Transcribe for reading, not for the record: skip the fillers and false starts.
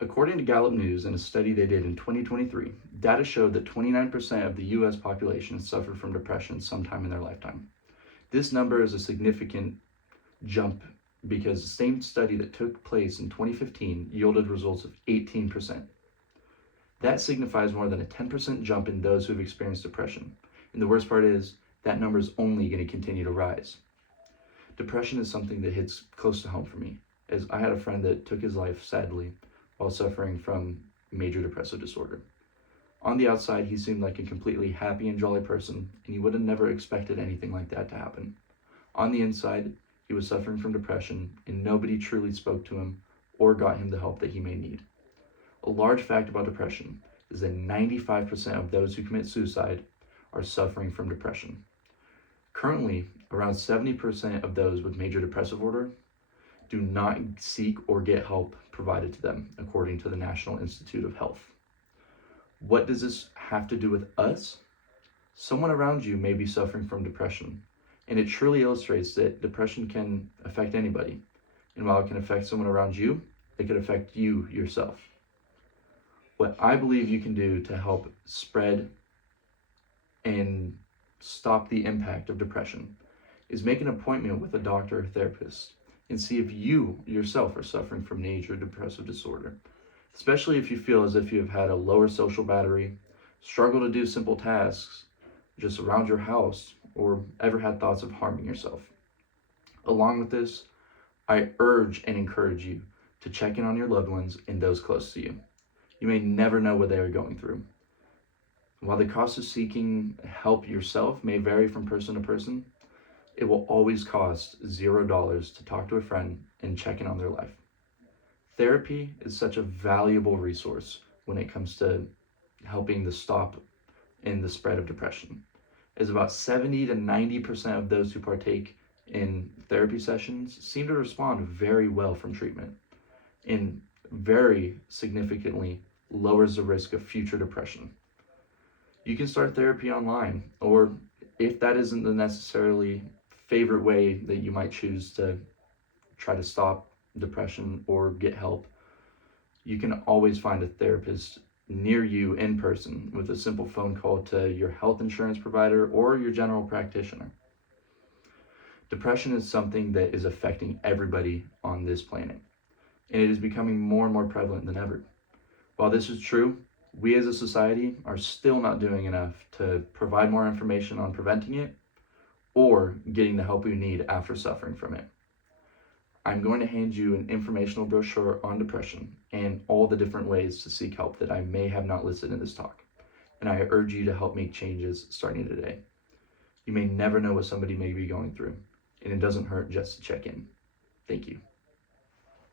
According to Gallup News, in a study they did in 2023, data showed that 29% of the US population suffered from depression sometime in their lifetime. This number is a significant jump because the same study that took place in 2015 yielded results of 18%. That signifies more than a 10% jump in those who have experienced depression. And the worst part is, that number is only going to continue to rise. Depression is something that hits close to home for me, as I had a friend that took his life, sadly, while suffering from major depressive disorder. On the outside, he seemed like a completely happy and jolly person, and you would have never expected anything like that to happen. On the inside, he was suffering from depression, and nobody truly spoke to him or got him the help that he may need. A large fact about depression is that 95% of those who commit suicide are suffering from depression. Currently, around 70% of those with major depressive disorder do not seek or get help provided to them, according to the National Institute of Health. What does this have to do with us? Someone around you may be suffering from depression, and it truly illustrates that depression can affect anybody. And while it can affect someone around you, it could affect you yourself. What I believe you can do to help spread and stop the impact of depression is make an appointment with a doctor or therapist and see if you yourself are suffering from major depressive disorder, especially if you feel as if you have had a lower social battery, struggle to do simple tasks just around your house, or ever had thoughts of harming yourself. Along with this, I urge and encourage you to check in on your loved ones and those close to you. You may never know what they are going through. While the cost of seeking help yourself may vary from person to person, it will always cost $0 to talk to a friend and check in on their life. Therapy is such a valuable resource when it comes to helping to stop in the spread of depression, as about 70 to 90% of those who partake in therapy sessions seem to respond very well from treatment, and very significantly lowers the risk of future depression. You can start therapy online, or if that isn't the necessarily favorite way that you might choose to try to stop depression or get help, you can always find a therapist near you in person with a simple phone call to your health insurance provider or your general practitioner. Depression is something that is affecting everybody on this planet, and it is becoming more and more prevalent than ever. While this is true, we as a society are still not doing enough to provide more information on preventing it or getting the help we need after suffering from it. I'm going to hand you an informational brochure on depression and all the different ways to seek help that I may have not listed in this talk, and I urge you to help make changes starting today. You may never know what somebody may be going through, and it doesn't hurt just to check in. Thank you.